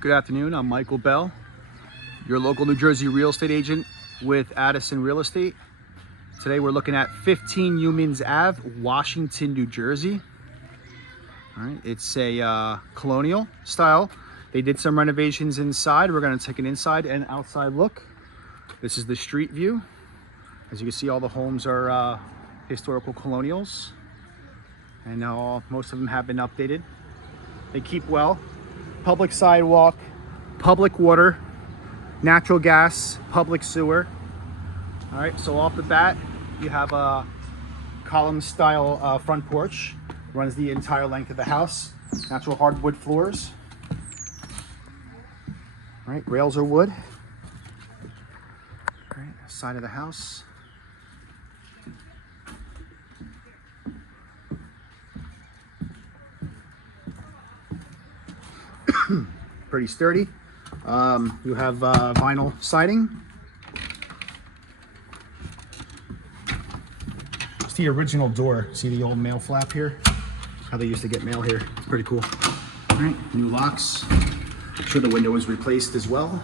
Good afternoon, I'm Michael Bell, your local New Jersey real estate agent with Addison Real Estate. Today we're looking at 15 Youmans Ave, Washington, New Jersey. All right, it's a colonial style. They did some renovations inside. We're gonna take an inside and outside look. This is the street view. As you can see, all the homes are historical colonials, and most of them have been updated. They keep well. Public sidewalk, public water, natural gas, public sewer. All right, so off the bat, you have a column style front porch. Runs the entire length of the house. Natural hardwood floors. All right, rails are wood. All right, side of the house. Pretty sturdy. You have vinyl siding. It's the original door. See the old mail flap here? How they used to get mail here. Pretty cool. All right, new locks. I'm sure the window was replaced as well.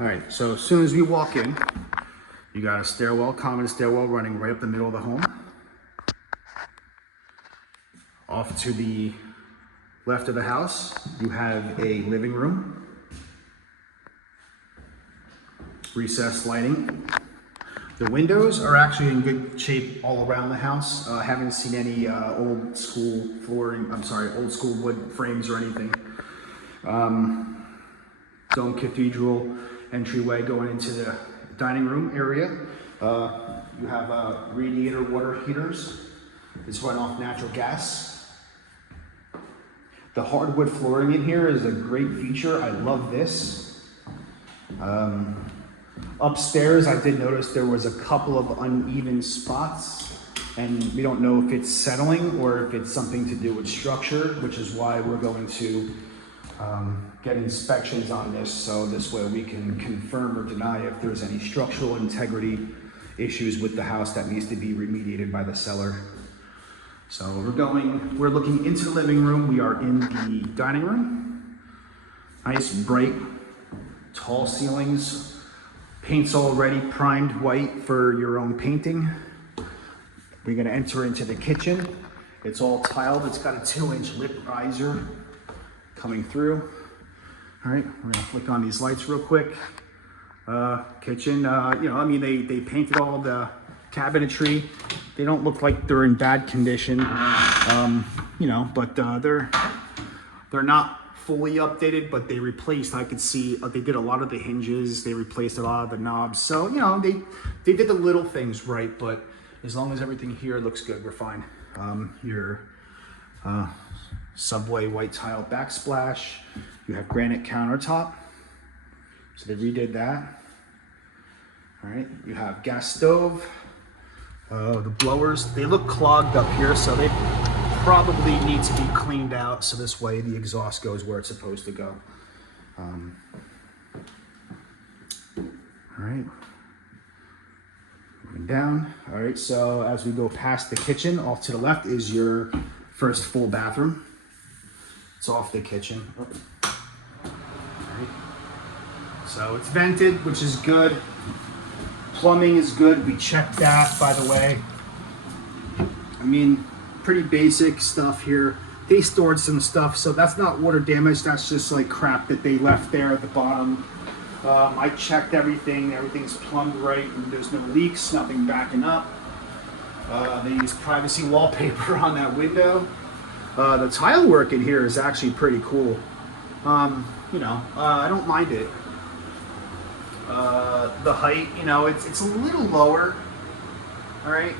All right, so as soon as we walk in, you got a stairwell, common stairwell running right up the middle of the home. Off to the left of the house, you have a living room. Recessed lighting. The windows are actually in good shape all around the house. Haven't seen any old school flooring, old school wood frames or anything. Dome cathedral entryway going into the dining room area. You have radiator water heaters. It's run off natural gas. The hardwood flooring in here is a great feature. I love this. Upstairs, I did notice there was a couple of uneven spots, and we don't know if it's settling or if it's something to do with structure, which is why we're going to get inspections on this, so this way we can confirm or deny if there's any structural integrity issues with the house that needs to be remediated by the seller. So we're looking into the living room. We are in the dining room. Nice, bright, tall ceilings. Paint's already primed white for your own painting. We're gonna enter into the kitchen. It's all tiled. It's got a 2-inch lip riser coming through. All right, we're gonna flick on these lights real quick. Kitchen, they painted all the cabinetry. They don't look like they're in bad condition, but they're not fully updated, but they replaced, I could see, they did a lot of the hinges, they replaced a lot of the knobs. So, they did the little things right, but as long as everything here looks good, we're fine. Your subway white tile backsplash. You have granite countertop. So they redid that. All right, you have gas stove. The blowers, they look clogged up here, so they probably need to be cleaned out, so this way the exhaust goes where it's supposed to go. All right, moving down. All right, so as we go past the kitchen, off to the left is your first full bathroom. It's off the kitchen. All right. So it's vented, which is good. Plumbing is good. We checked that, by the way. I mean, pretty basic stuff here. They stored some stuff, so that's not water damage. That's just like crap that they left there at the bottom. I checked everything. Everything's plumbed right. There's no leaks, nothing backing up. They used privacy wallpaper on that window. The tile work in here is actually pretty cool. I don't mind it. The height, it's a little lower. All right.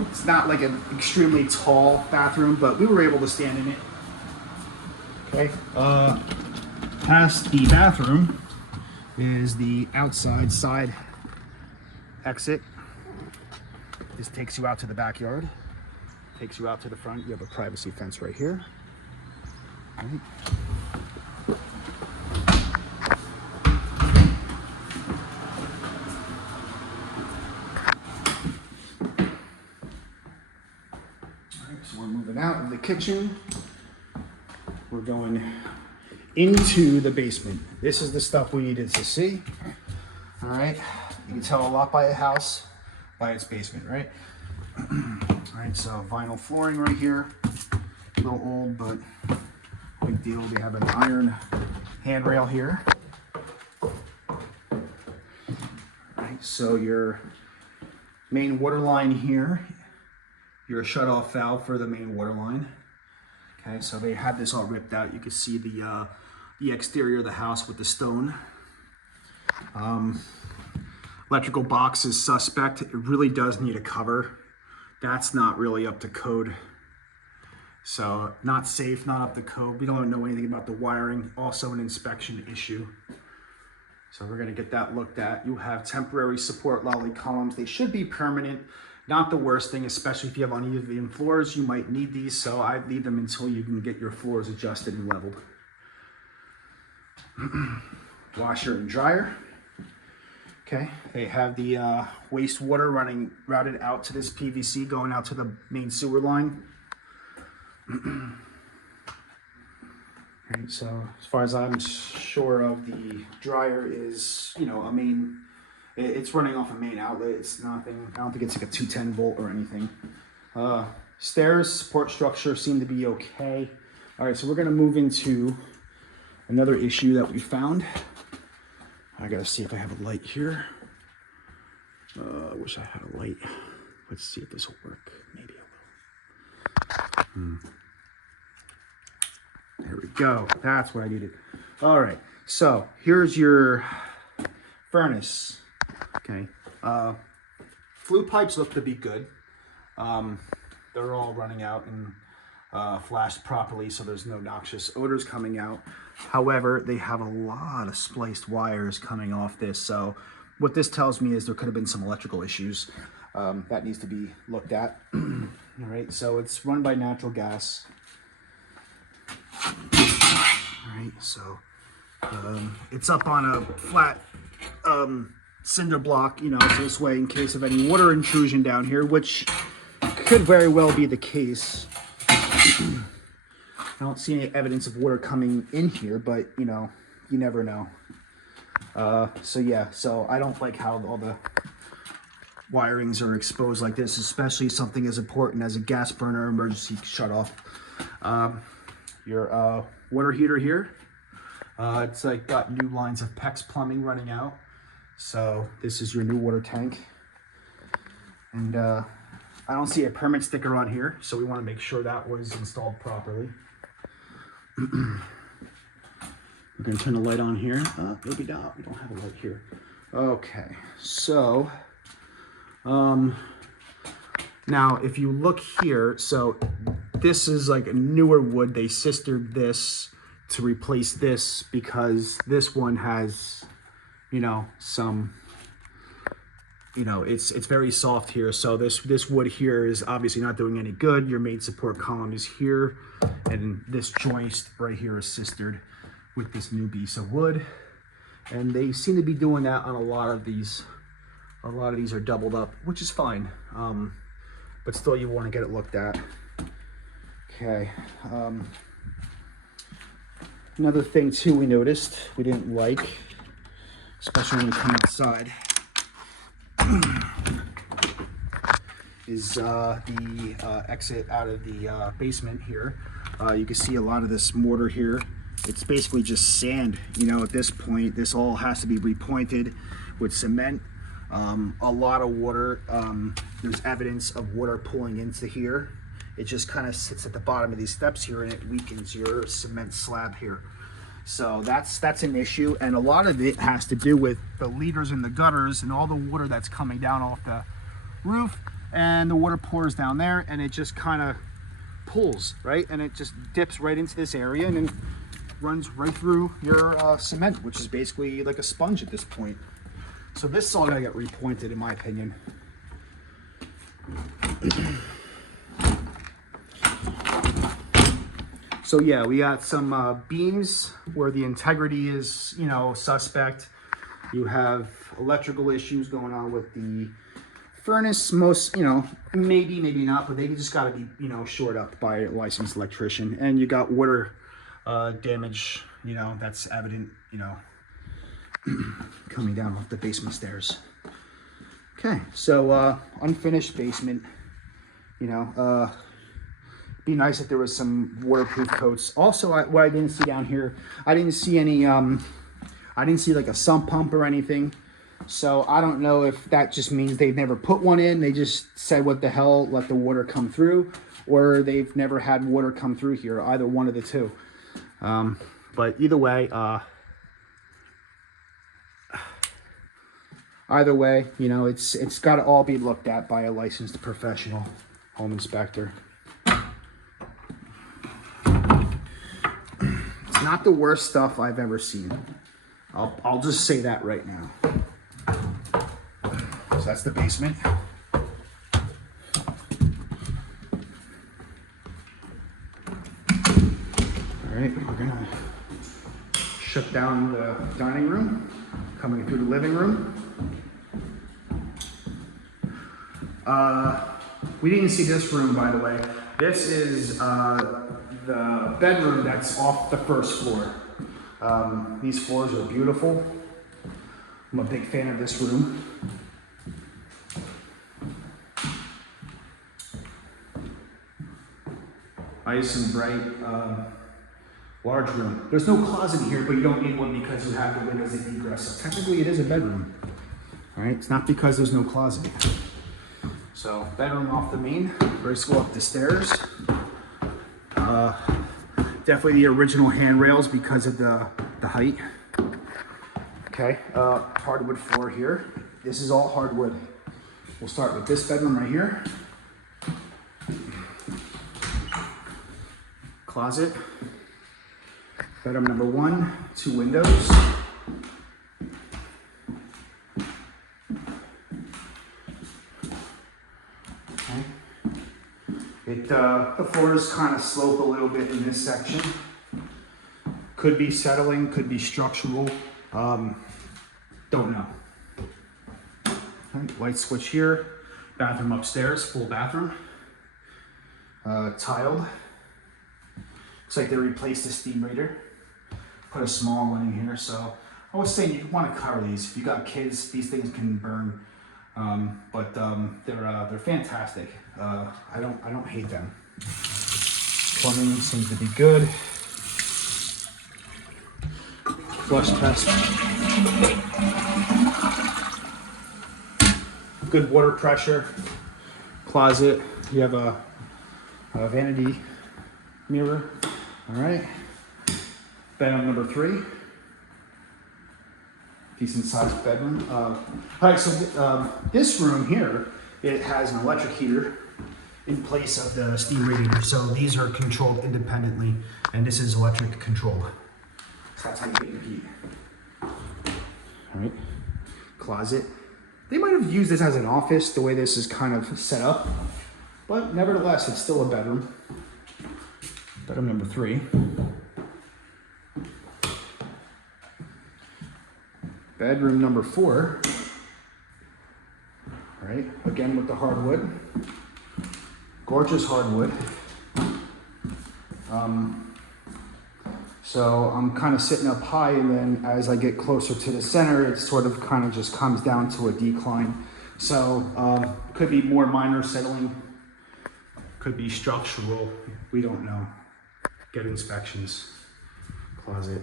It's not like an extremely tall bathroom, but we were able to stand in it. Okay. Past the bathroom is the outside side exit. This takes you out to the backyard. Takes you out to the front. You have a privacy fence right here. All right. So we're moving out of the kitchen. we're going into the basement. This is the stuff we needed to see. All right, you can tell a lot by a house by its basement, right? All right, so vinyl flooring right here, a little old, but big deal. We have an iron handrail here. All right, so your main water line here, your shut-off valve for the main water line. Okay, so they had this all ripped out. You can see the exterior of the house with the stone. Electrical box is suspect. It really does need a cover. That's not really up to code. So not safe, not up to code. We don't know anything about the wiring. Also an inspection issue. So we're gonna get that looked at. You have temporary support lolly columns. They should be permanent. Not the worst thing, especially if you have uneven floors. You might need these, so I'd leave them until you can get your floors adjusted and leveled. Washer and dryer. Okay, they have the wastewater routed out to this PVC going out to the main sewer line. Okay, so as far as I'm sure of, the dryer is, you know, a main, it's running off a main outlet. It's nothing, I don't think it's like a 210 volt or anything. Stairs, support structure seem to be okay. All right, so we're gonna move into another issue that we found. I gotta see if I have a light here. I wish I had a light. Let's see if this will work. Maybe it will. There we go. That's what I needed. All right. So here's your furnace. Okay. Flue pipes look to be good. They're all running out and flashed properly, so there's no noxious odors coming out. However, they have a lot of spliced wires coming off this. So what this tells me is there could have been some electrical issues that needs to be looked at. All right, so it's run by natural gas. All right, so it's up on a flat cinder block, you know, so this way in case of any water intrusion down here, which could very well be the case. I don't see any evidence of water coming in here, but you know, you never know. So yeah, so I don't like how all the wirings are exposed like this, especially something as important as a gas burner emergency shutoff. Your water heater here, it's like got new lines of PEX plumbing running out. So this is your new water tank. And I don't see a permit sticker on here, so we want to make sure that was installed properly. We're going to turn the light on here. Maybe not. We don't have a light here. Okay, so now if you look here, so this is like a newer wood. They sistered this to replace this because this one has, you know, some, you know, it's very soft here. So this wood here is obviously not doing any good. Your main support column is here, and this joist right here is sistered with this new piece of wood. And they seem to be doing that on a lot of these. A lot of these are doubled up, which is fine. But still you want to get it looked at. Okay. Another thing too we noticed we didn't like, especially when we come inside, is the exit out of the basement here. You can see a lot of this mortar here. It's basically just sand. You know, at this point, this all has to be repointed with cement. A lot of water. There's evidence of water pulling into here. It just kind of sits at the bottom of these steps here, and it weakens your cement slab here. So that's an issue, and a lot of it has to do with the leaders in the gutters and all the water that's coming down off the roof, and the water pours down there, and it just kind of pulls, right? And it just dips right into this area and then runs right through your cement, which is basically like a sponge at this point. So this is all gonna get repointed, in my opinion. So yeah, we got some beams where the integrity is, you know, suspect. You have electrical issues going on with the furnace. Most, you know, maybe not, but they just got to be, you know, shored up by a licensed electrician. And you got water damage, you know, that's evident, you know, coming down off the basement stairs. Okay, so unfinished basement, you know, be nice if there was some waterproof coats. Also, what I didn't see down here, I didn't see any, I didn't see like a sump pump or anything. So I don't know if that just means they've never put one in. They just said, what the hell, let the water come through, or they've never had water come through here, either one of the two. But either way, you know, it's got to all be looked at by a licensed professional home inspector. It's not the worst stuff I've ever seen. I'll just say that right now. So that's the basement. All right, we're gonna shut down the dining room, coming through the living room. We didn't see this room, by the way. This is the bedroom that's off the first floor. These floors are beautiful. I'm a big fan of this room. Nice and bright, large room. There's no closet here, but you don't need one because you have the windows and egress. So technically it is a bedroom. All right, it's not because there's no closet. So bedroom off the main. Let's go up the stairs. Definitely the original handrails because of the height. Okay, hardwood floor here. This is all hardwood. We'll start with this bedroom right here. Closet. Bedroom number 1, 2 windows. The floors kind of slope a little bit in this section. Could be settling, could be structural. Don't know. Right, light switch here. Bathroom upstairs, full bathroom. Tiled. Looks like they replaced the steam radiator. Put a small one in here. So I was saying you want to cover these. If you got kids, these things can burn. But they're fantastic. I don't hate them. Plumbing seems to be good. Flush test. Good water pressure. Closet. You have a vanity mirror. All right. Bedroom number 3. Decent sized bedroom. All right, so this room here, it has an electric heater in place of the steam radiator. So these are controlled independently, and this is electric controlled. So that's how you get your heat. All right, closet. They might have used this as an office, the way this is kind of set up, but nevertheless, it's still a bedroom. Bedroom number 3. Bedroom number 4, all right, again with the hardwood, gorgeous hardwood. So I'm kind of sitting up high, and then as I get closer to the center, it sort of kind of just comes down to a decline. So could be more minor settling, could be structural, we don't know. Get inspections. Closet.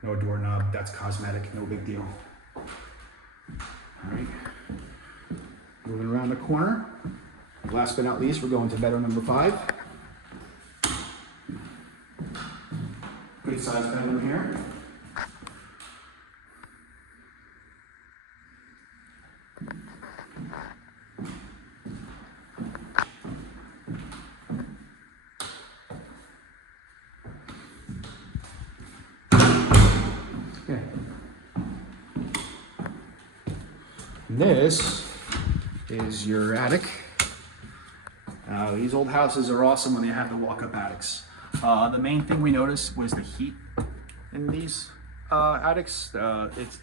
No doorknob, that's cosmetic, no big deal. All right, moving around the corner. Last but not least, we're going to bedroom number 5. Good sized bedroom here. Okay. This is your attic. These old houses are awesome when they have the walk-up attics. The main thing we noticed was the heat in these attics.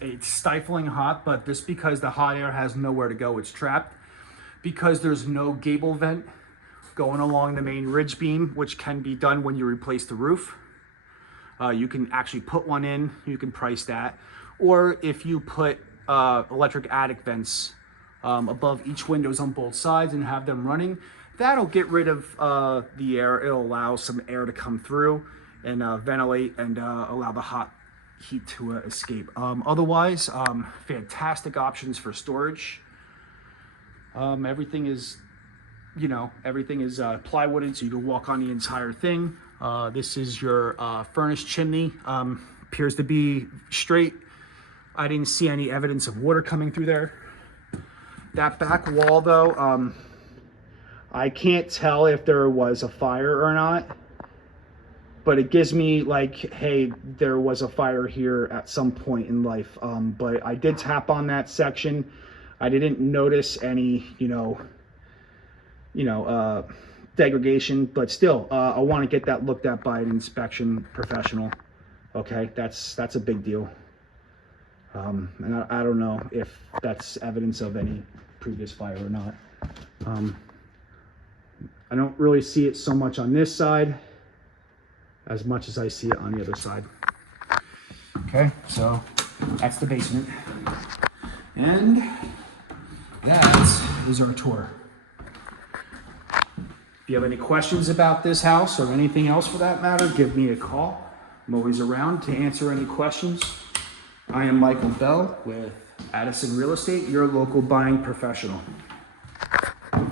It's stifling hot, but just because the hot air has nowhere to go, it's trapped. Because there's no gable vent going along the main ridge beam, which can be done when you replace the roof. You can actually put one in, you can price that. Or if you put electric attic vents above each windows on both sides and have them running, that'll get rid of the air. It'll allow some air to come through and ventilate and allow the hot heat to escape. Otherwise, fantastic options for storage. Everything is, everything is plywooded, so you can walk on the entire thing. This is your furnace chimney. Appears to be straight. I didn't see any evidence of water coming through there. That back wall though, I can't tell if there was a fire or not, but it gives me like, hey, there was a fire here at some point in life. But I did tap on that section. I didn't notice any, degradation, but still, I want to get that looked at by an inspection professional. Okay, that's a big deal. And I don't know if that's evidence of any previous fire or not. I don't really see it so much on this side as much as I see it on the other side. Okay, so that's the basement. And that is our tour. If you have any questions about this house or anything else for that matter, give me a call. I'm always around to answer any questions. I am Michael Bell with Addison Real Estate, your local buying professional.